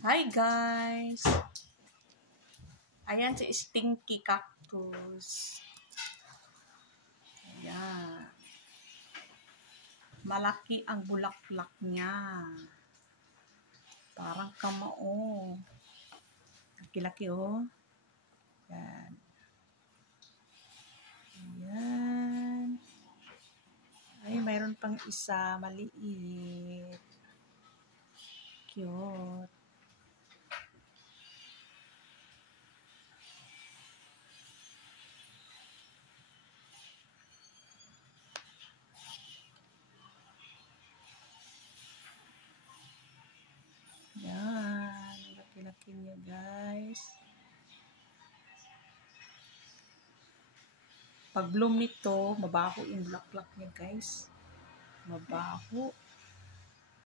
Hi guys! Ayan si Stinky Cactus. Ayan. Malaki ang bulaklak niya. Parang kamao. Laki-laki oh. Ayan. Ayan. Ay, mayroon pang isa maliit. Cute. Yan. Laki-laki niya guys. Pag bloom nito, mabaho yung bulaklak niya guys. Mabaho.